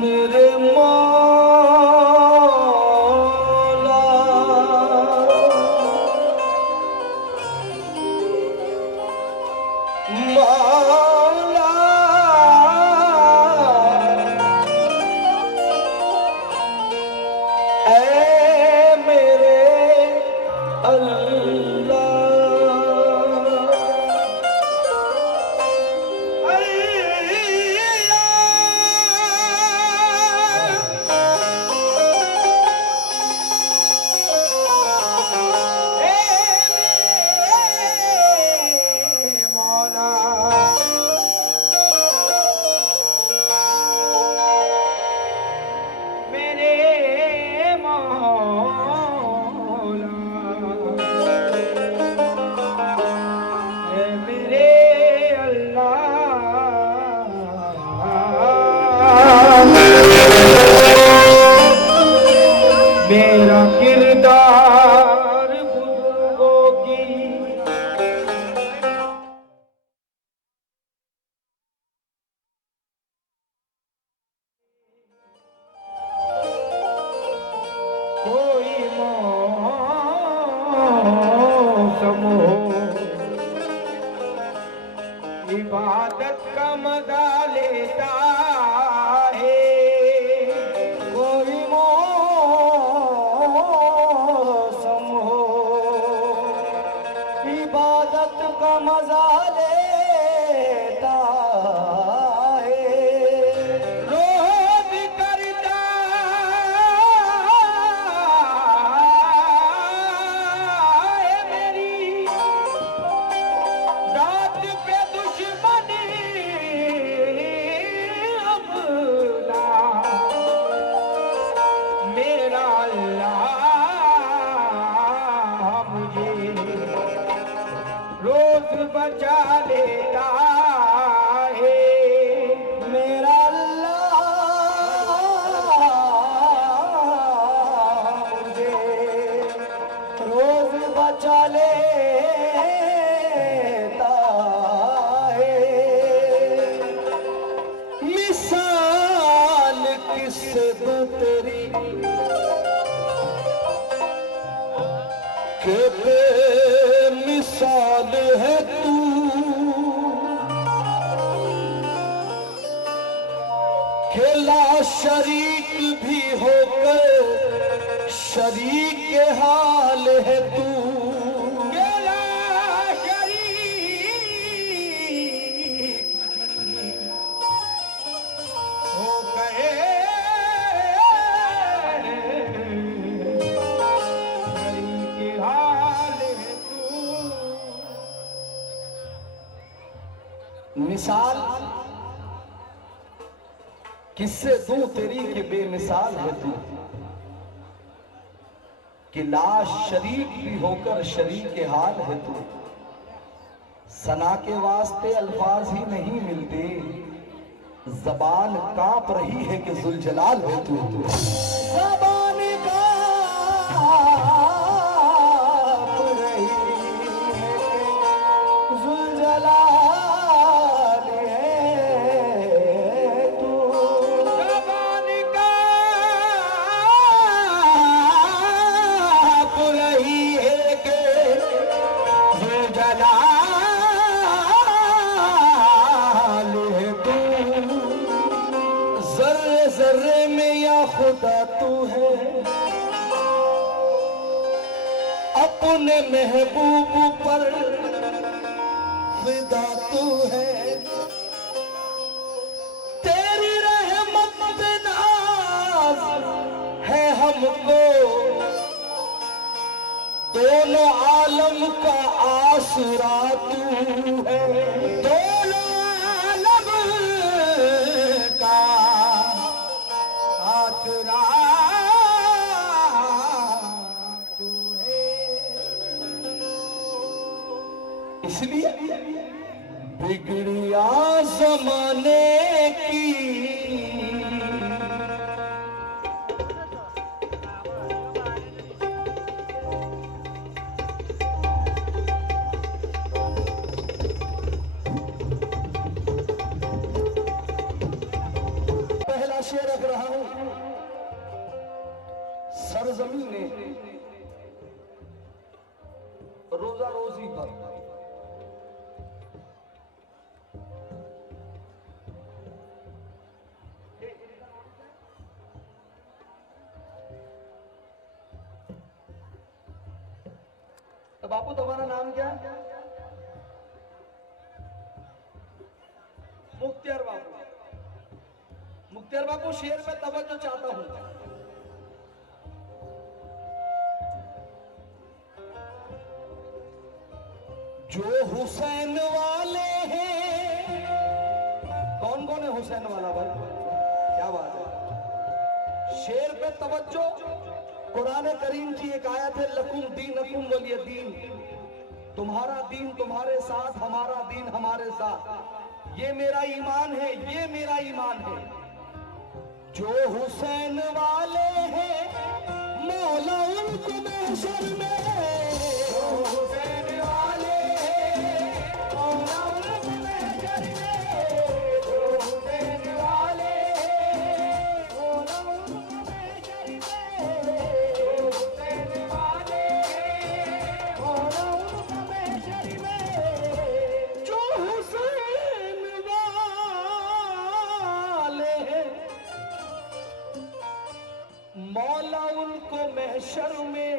मेरे मौला मौला ऐ मेरे अल्लाह मेरा किरदार बुजुर्गों की कोई मौसम हो इबादत का मजा लेता है कोई मौसम हो इबादत का मजा लेता है रोज करता है मेरी रात पे दुश्मनी हमला मेरा अल्लाह मुझे रोज बचा लेता है मेरा अल्लाह मुझे रोज बचा लेता है मिसाल किससे दूं तेरी के बेमिसाल है तू के ला शरीक भी होकर शरीक के हाल है तू के ला शरीक हो गए मिसाल किससे दूं तेरी के बेमिसाल है तू कि लाश शरीक भी होकर शरीक के हाल है तू सना के वास्ते अल्फाज ही नहीं मिलते जबान कांप रही है कि जुलजलाल है तू जबान कांप रही है कि जुलजलाल जर्रे में या खुदा तू है अपने महबूब पर फिदा तू है तेरी रहमत पे नाज है हमको दोनों आलम का आसरा तू है दोनों आलम का आसरा तू है इसलिए बिगड़िया जमाने की सरजमीने रोजा रोजी पर तो बापू तुम्हारा नाम क्या है? मुख्तियार बापू। मुख्तियार बापू, शेर में तवज्जो चाहता हूं। जो हुसैन वाले हैं, कौन कौन है हुसैन वाला भाई? क्या बात है, शेर पे तवज्जो। कुरान करीम की एक आयत है, लकुम दीनकुम वलिय दीन, तुम्हारा दीन तुम्हारे साथ, हमारा दीन हमारे साथ। ये मेरा ईमान है, ये मेरा ईमान है। जो हुसैन वाले हैं मौला उनको महशर में, जो हुसैन वाले हैं मौला उनको महशर में, जो हुसैन वाले हैं मौला उनको महशर में, जो हुसैन वाले हैं मौला उनको महशर में, जो हुसैन वाले हैं मौला उनको महशर में।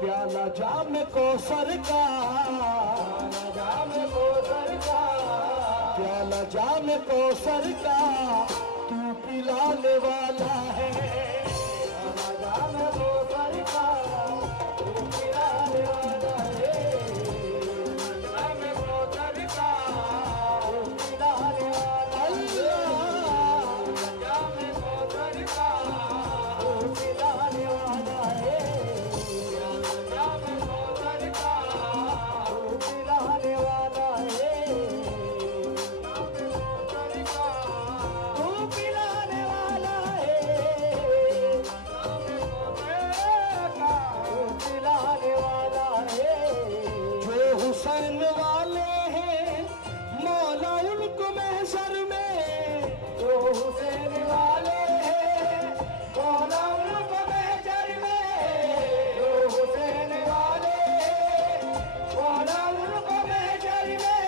प्याला जाम कौसर का, प्याला जाम कौसर का, प्याला जाम कौसर का तू पिलाने वाला है। प्याला जाम कौसर का तू पिलाने वाला है। हुसैन वाले हैं मौला उनको महशर में, जो हुसैन वाले हैं मौला उनको महशर में, जो हुसैन वाले हैं मौला उनको महशर में,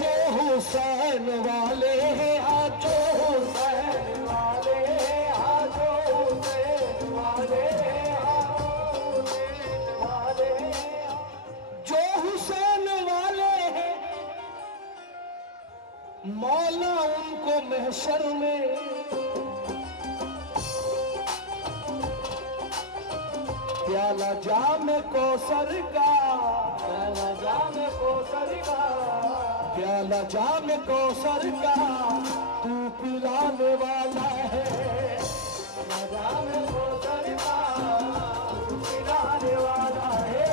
जो हुसैन वाले हैं आज, जो हुसैन वाले हैं आज, जो हुसैन वाले हैं वाले, जो हुसैन मौला उनको महशर में। प्याला जाम कौसर का, प्याला जाम कौसर का, प्याला जाम कौसर का तू पिलाने वाला है। प्याला जाम कौसर का तू पिलाने वाला है।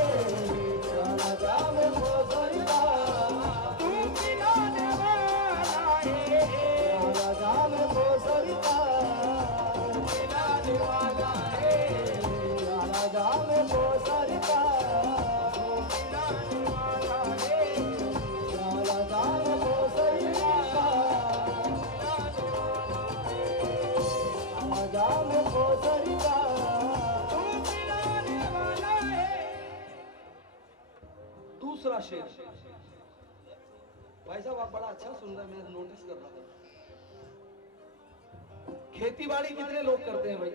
प्याला जाम कौसर का तू पिलाने वाला है। प्याला जाम कौसर का तू पिलाने वाला है। प्याला जाम कौसर का तू पिलाने वाला है। प्याला जाम कौसर का जाम कौसर का तू पिलाने वाला है। दूसरा शेर भाई साहब आप बड़ा अच्छा सुन रहे हैं, मैं नोटिस कर रहा हूं। खेती बाड़ी कितने लोग करते हैं भाई?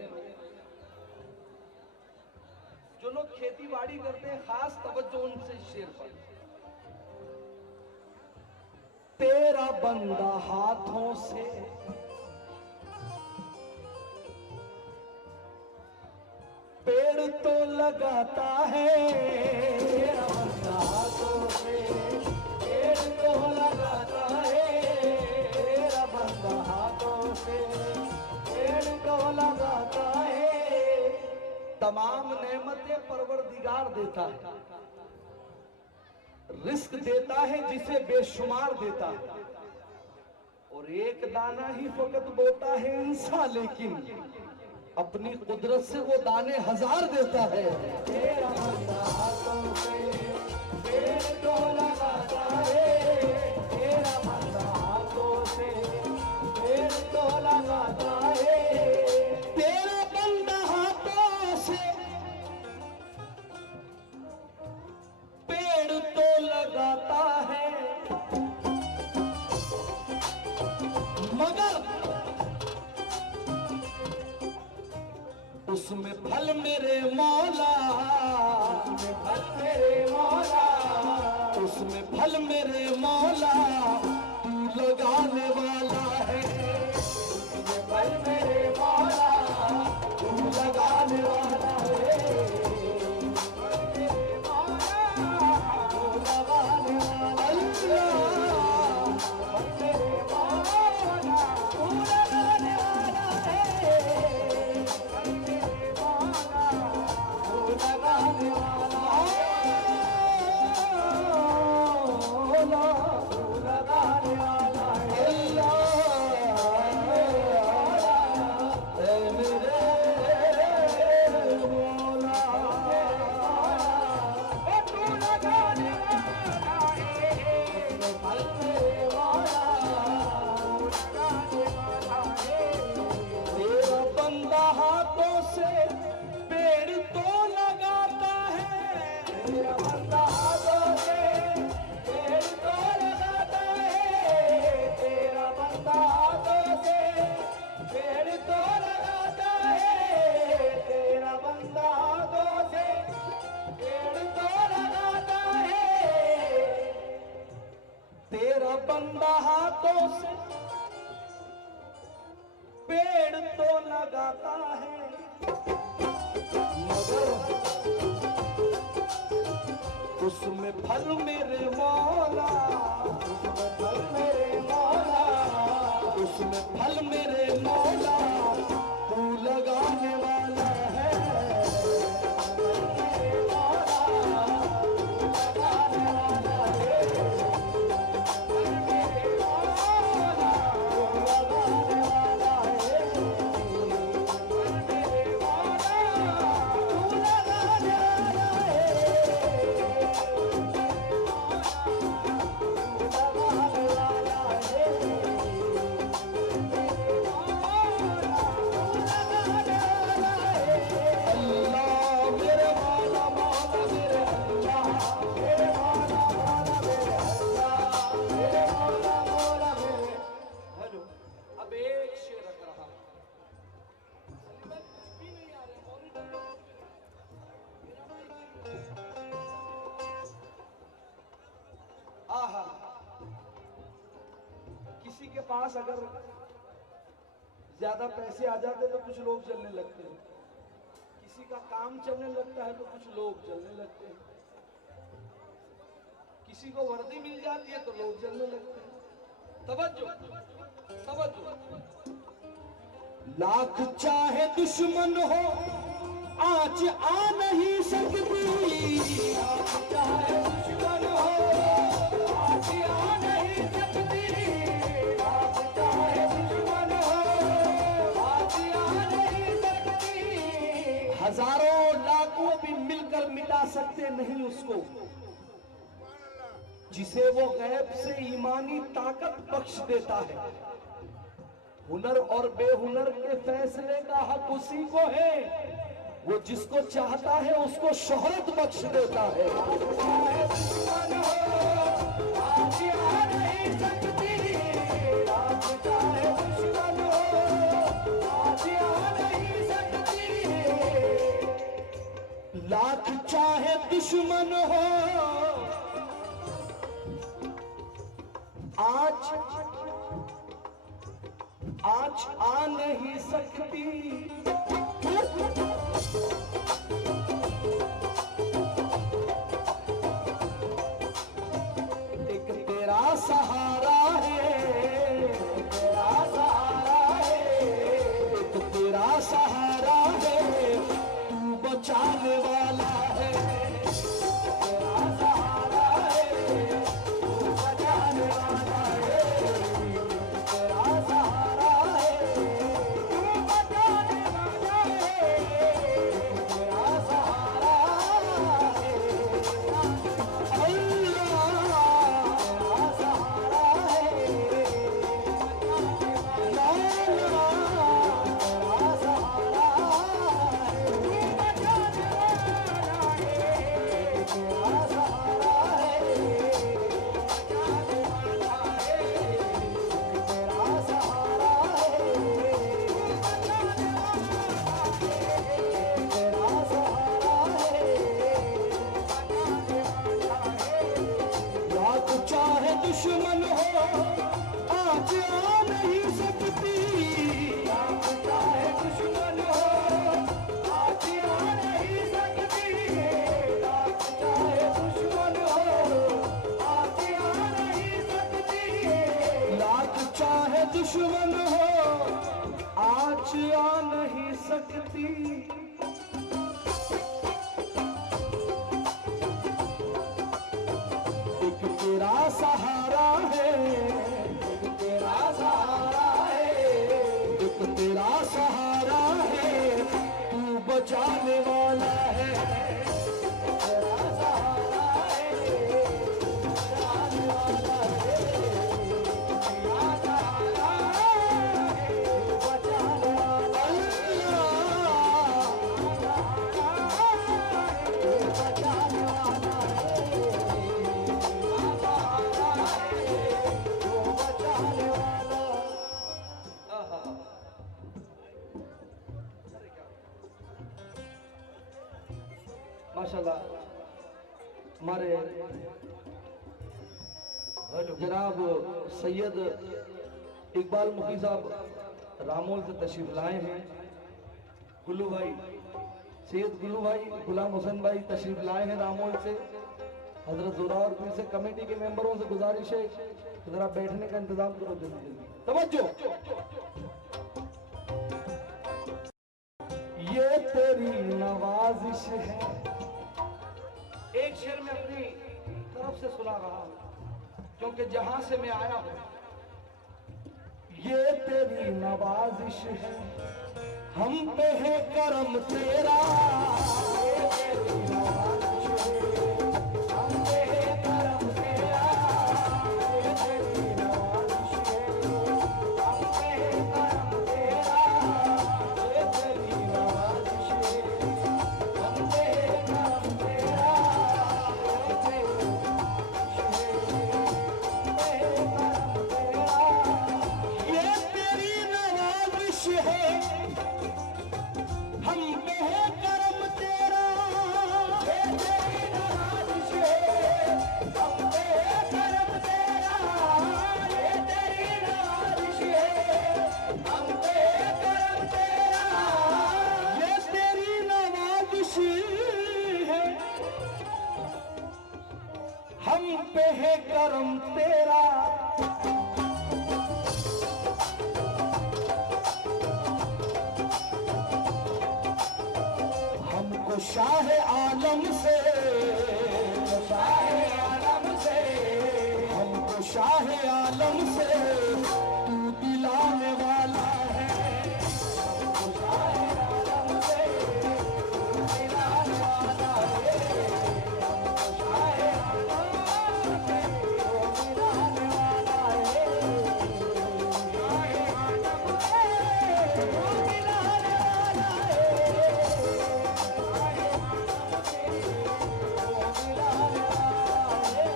जो लोग खेती बाड़ी करते हैं खास तवज्जो उनसे शेर पर। तेरा बंदा हाथों से पेड़ तो लगाता है। तेरा बंदा हाथों से पेड़ तो लगाता है। तेरा बंदा हाथों से पेड़ तो लगाता है। तमाम नेमतें परवरदिगार देता है, रिस्क देता है जिसे बेशुमार देता है, और एक दाना ही फकत बोता है इंसान, लेकिन अपनी कुदरत से वो दाने हजार देता है। तेरा बंदा हाथों से पेड़ तो लगाता है। तेरा बंदा फल मेरे मौला तू लगाने वाला है, ये फल मेरे मौला तू लगाने वाला है, मेरे मौला तू लगाने वाला अल्लाह, मेरे मौला तू लगाने वाला है, मेरे मौला तू लगाने वाला हाथों से पेड़ तो लगाता है, तेरा बंदा हाथों से पेड़ तो लगाता है, तेरा बंदा हाथों से पेड़ तो लगाता है, तेरा बंदा हाथों से पेड़ तो लगाता है, तेरा बंदा हाथों से पेड़ तो लगाता है, मगर उसमें फल मेरे मौला, उसमें फल मेरे मौला, उसमें फल मेरे मौला तू लगाने वाला है, मेरे मौला तू लगाने वाला है, मेरे मौला तू लगाने वाला है, मेरे मौला तू लगाने वाला है, लगाने वाला है, अल्लाह मेरे मौला मौला मेरे अल्लाह, मेरे मौला मौला मेरे अल्लाह, मेरे मौला मौला मेरे। हेलो, अब एक शेर रख रहा हूं, भी नहीं आ रहे मौलवी। आहा, किसी के पास अगर ज्यादा पैसे आ जाते तो कुछ लोग जलने लगते हैं, किसी का काम चलने लगता है तो कुछ लोग जलने लगते हैं, किसी को वर्दी मिल जाती है तो लोग जलने लगते हैं। तवज्जो तवज्जो, लाख चाहे दुश्मन हो आज आ नहीं सकती, लाख चाहे दुश्मन हो आज आ नहीं सकती, लाख चाहे दुश्मन हो आज आ नहीं सकती, हजारों लाखों भी मिलकर मिटा सकते नहीं उसको, जिसे वो गैब से ईमानी ताकत बख्श देता है। हुनर और बेहुनर के फैसले का हक उसी को है, वो जिसको चाहता है उसको शोहरत बख्श देता है। लाख चाहे दुश्मन हो आज आ नहीं सकती, एक तेरा सहारा है, तेरा सहारा है, एक तेरा सहारा है, तू बचाने वाला है, तेरा सहारा है, तू बचाने वाला है, तेरा सहारा है, तू बचाने वाला है, तेरा सहारा है, अल्लाह तेरा सहारा दुश्मन हो आज आ नहीं सकती, लाख चाहे दुश्मन हो आज आ नहीं सकती, लाख चाहे दुश्मन हो आज आ नहीं सकती, लाख चाहे दुश्मन हो आज आ नहीं सकती। एक तेरा सहारा है, एक तेरा सहारा है, एक तेरा सहारा है, तू बचाने वाला है, तेरा सहारा है, बचाने वाला है, तेरा सहारा है, बचाने वाला है, बचाने वाला माशाल्लाह। हमारे जनाब सैयद इकबाल मुखी साहब रामोल से तशरीफ लाए हैं। गुल्लू भाई, सैयद गुल्लू भाई, गुलाम हुसैन भाई तशरीफ लाए हैं रामोल से। हजरत जोरावर पीर से कमेटी के मेंबरों से गुजारिश है कि जरा बैठने का इंतजाम करो जल्दी जल्दी। तवज्जो, ये तेरी नवाजिश है। एक शेर में अपनी तरफ से सुना रहा हूं क्योंकि जहां से मैं आया हूं, ये तेरी नवाजिश है, हम पे है करम तेरा, ये तेरी नवाजिश है, हम पे है करम तेरा, ये तेरी नवाजिश है, हम पे है करम तेरा, ये तेरी नवाजिश है, हम पे है करम तेरा, ये तेरी नवाजिश है, हम पे है करम तेरा, ये तेरी नवाजिश है, हम पे है करम तेरा, ये तेरी नवाजिश है, हम पे है करम तेरा, ये तेरी नवाजिश है, हम पे है करम तेरा। हमको शाह आलम से, शाह आलम से, हमको शाह आलम से तू दिलाने वाला है, हमको शाह आलम से तू दिलाने वाला है, हमको शाह आलम से तू दिलाने वाला है, शाह आलम से तू दिलाने वाला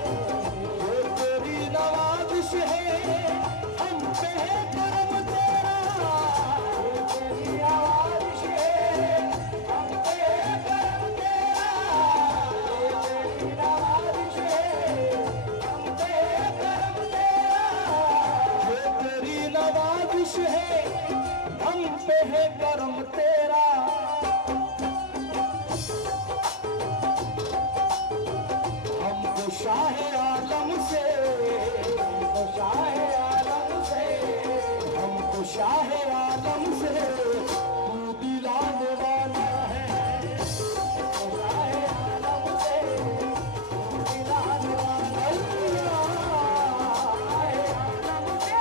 है। हम पे है करम तेरा, हमको शाह आलम से, हमको शाह आलम से, हमको शाह आलम से तू दिलाने वाला है, हमको शाह आलम से तू दिलाने वाला है, आलम से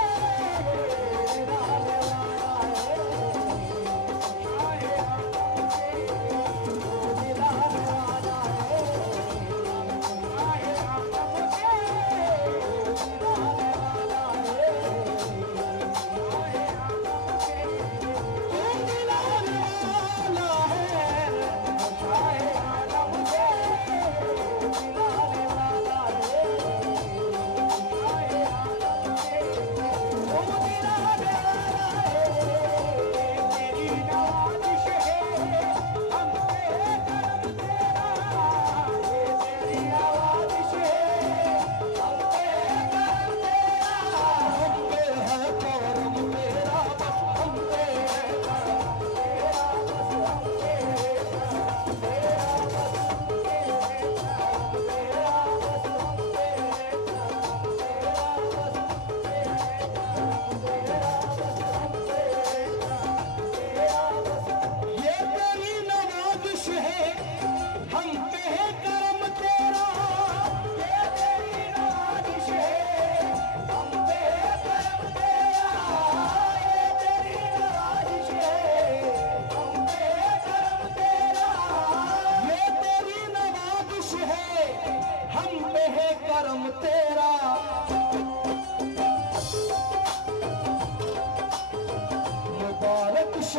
दिलाने वाला है।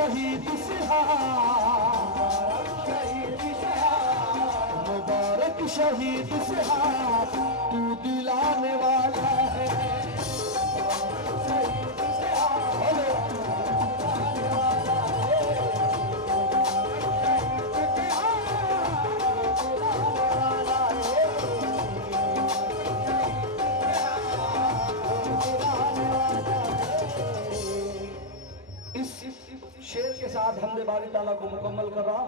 शहीद सिहाब, मुबारक शहीद सिहाब, तू दिलाने वाला है। शेर के साथ हमने बारी ताला को मुकम्मल कर रहा,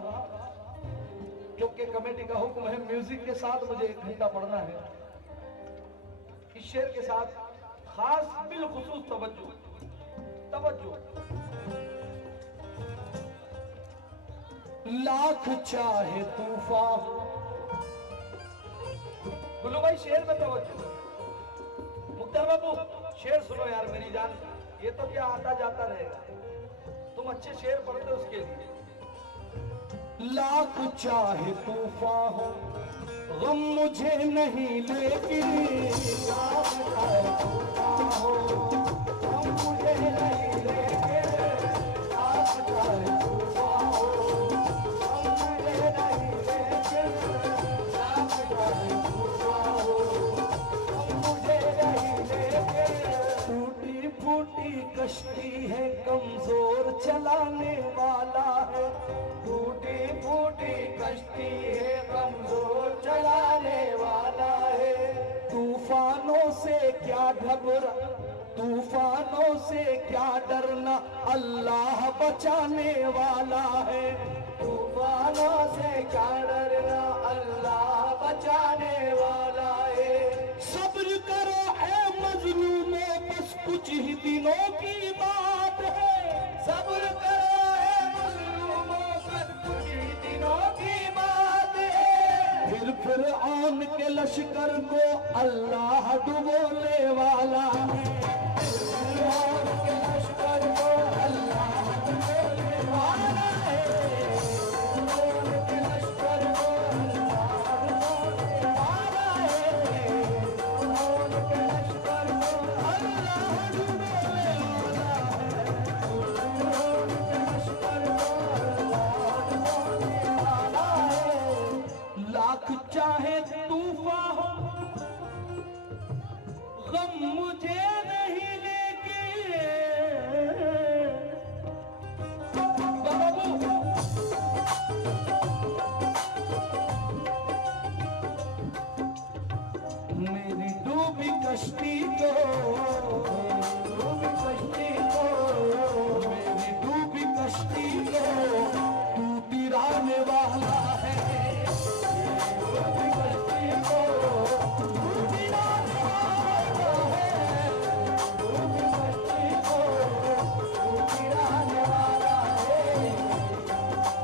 क्योंकि कमेटी का हुक्म है म्यूजिक के साथ मुझे 1 घंटा पढ़ना है। इस शेर के साथ खास बिलखुसूस तवज्जो। लाख चाहे तूफान, बोलो भाई शेर में तवज्जो। मुख्तार बाबू शेर सुनो यार मेरी जान, ये तो क्या आता जाता रहेगा, तुम अच्छे शेर पढ़ते उसके लिए। लाख चाहे तूफान हो गम मुझे नहीं, लेकिन लाख चाहे तूफान हो गम मुझे नहीं, लेकिन लाख चाहे तूफान हो गम मुझे नहीं, लेकिन लाख चाहे तूफान हो गम मुझे नहीं, लेकिन टूटी फूटी कश्ती है, कमजोर चलाने वाला है। टूटी फूटी कश्ती है, कमजोर चलाने वाला है। तूफानों से क्या घबरा, तूफानों से क्या डरना, अल्लाह बचाने वाला है। तूफानों से क्या डरना, अल्लाह बचाने वाला है। सब्र करो ऐ मजलूमों, बस कुछ ही दिनों की बात है। सब्र करो ऐ मजलूमों, बस कुछ ही दिनों की बात है। फिर आन के लश्कर को अल्लाह डुबोने वाला है। फिर आन के लश्कर को अल्लाह डुबोने वाला है। फिर आन के लश्कर को अल्लाह डुबोने वाला है। फिर आन के लश्कर को अल्लाह डुबोने वाला है। फिर आन के लश्कर को अल्लाह डुबोने वाला है। लाख चाहे तूफान हो गम मुझे नहीं, लेकिन बाबू मेरी डूबी कश्ती को, डूबी कश्ती को, मेरी डूबी कश्ती को तू तिराने वाला है। डूबी कश्ती को तू तिराने वाला है। डूबी कश्ती को तू तिराने वाला है।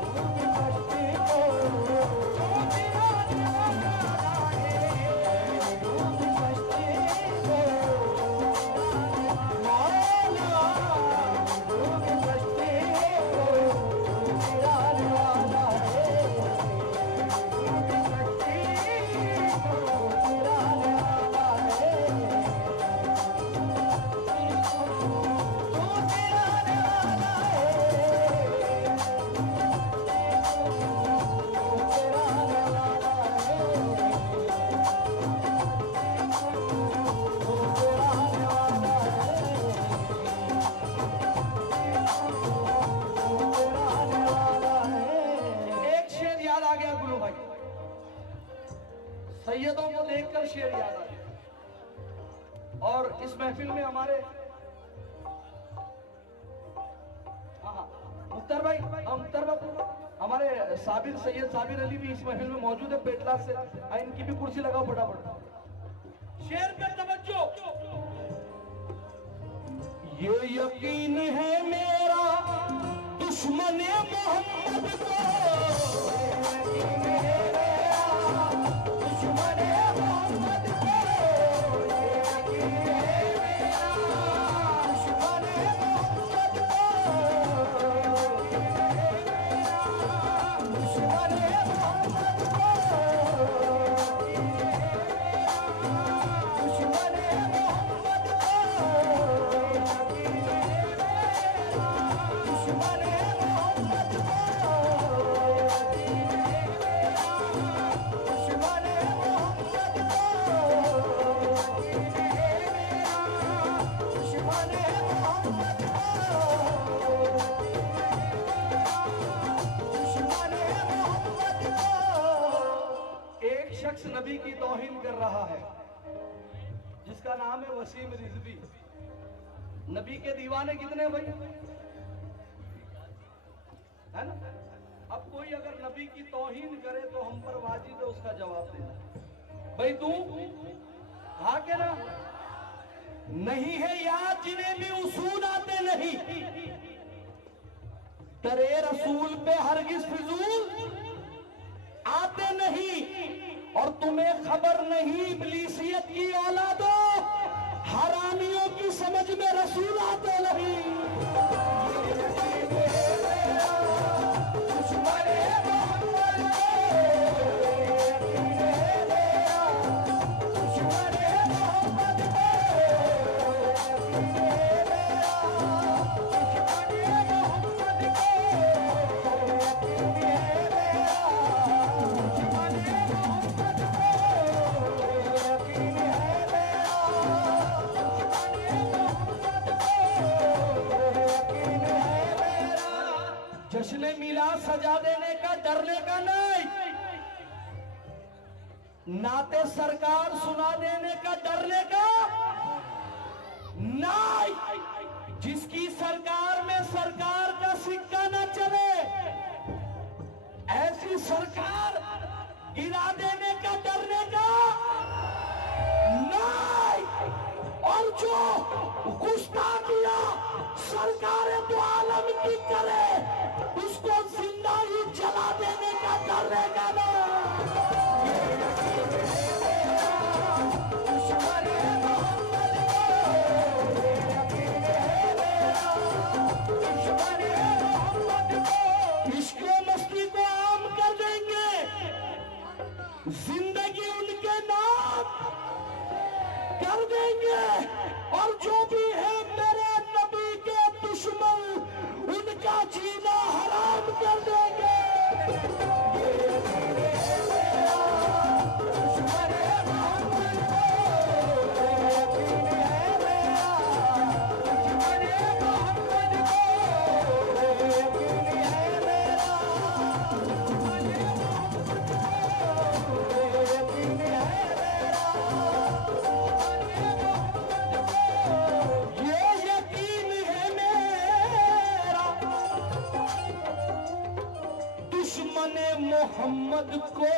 डूबी कश्ती को तू तिराने वाला है। डूबी कश्ती को मौला, डूबी कश्ती को तू तिराने वाला है। डूबी कश्ती को तिराने वाला है। तू तिराने वाला है। एक शेर याद आ गया गुरु भाई, सैयदों को देखकर शेर याद आ गया। और इस महफिल में हमारे मुख्तार भाई, मुख्तार बाबू, हमारे साबिर सैयद साबिर अली भी इस महफिल में मौजूद है पेटला से। इनकी भी कुर्सी लगाओ फटाफट। शेर पे तवज्जो। ये यकीन है मेरा दुश्मन मोहम्मद को, यकीन है मेरा दुश्मन मोहम्मद को, यकीन है मेरा दुश्मन मोहम्मद को, यकीन है मेरा दुश्मन मोहम्मद को, यकीन है मेरा दुश्मन मोहम्मद को, यकीन है मेरा दुश्मन शख्स नबी की तौहीन कर रहा है जिसका नाम है वसीम रिजवी। नबी के दीवाने कितने भाई, है ना? अब कोई अगर नबी की तौहीन करे तो हम पर वाजिब है उसका जवाब देना। भाई तू हाँ के ना? नहीं है याद जिन्हें भी उसूल आते नहीं, दरे रसूल पे हरगिज फिजूल आते नहीं। और तुम्हें खबर नहीं इब्लीसियत की औलादो, हरामियों की समझ में रसूल आते नहीं। जश्न मिलाद सजा देने का, डरने का नहीं। नाते सरकार सुना देने का, डरने का नहीं। जिसकी सरकार में सरकार का सिक्का न चले, ऐसी सरकार गिरा देने का, डरने का नहीं। और जो गुस्ताखियां सरकार तो आलम की करे, उसको जिंदा ही जला देने का, डरने का ना। इश्क़ मस्ती को आम कर देंगे, जिंदगी उनके नाम कर देंगे। और जो भी है मेरे नबी के दुश्मन, उनका जीना हराम कर देंगे। मोहम्मद को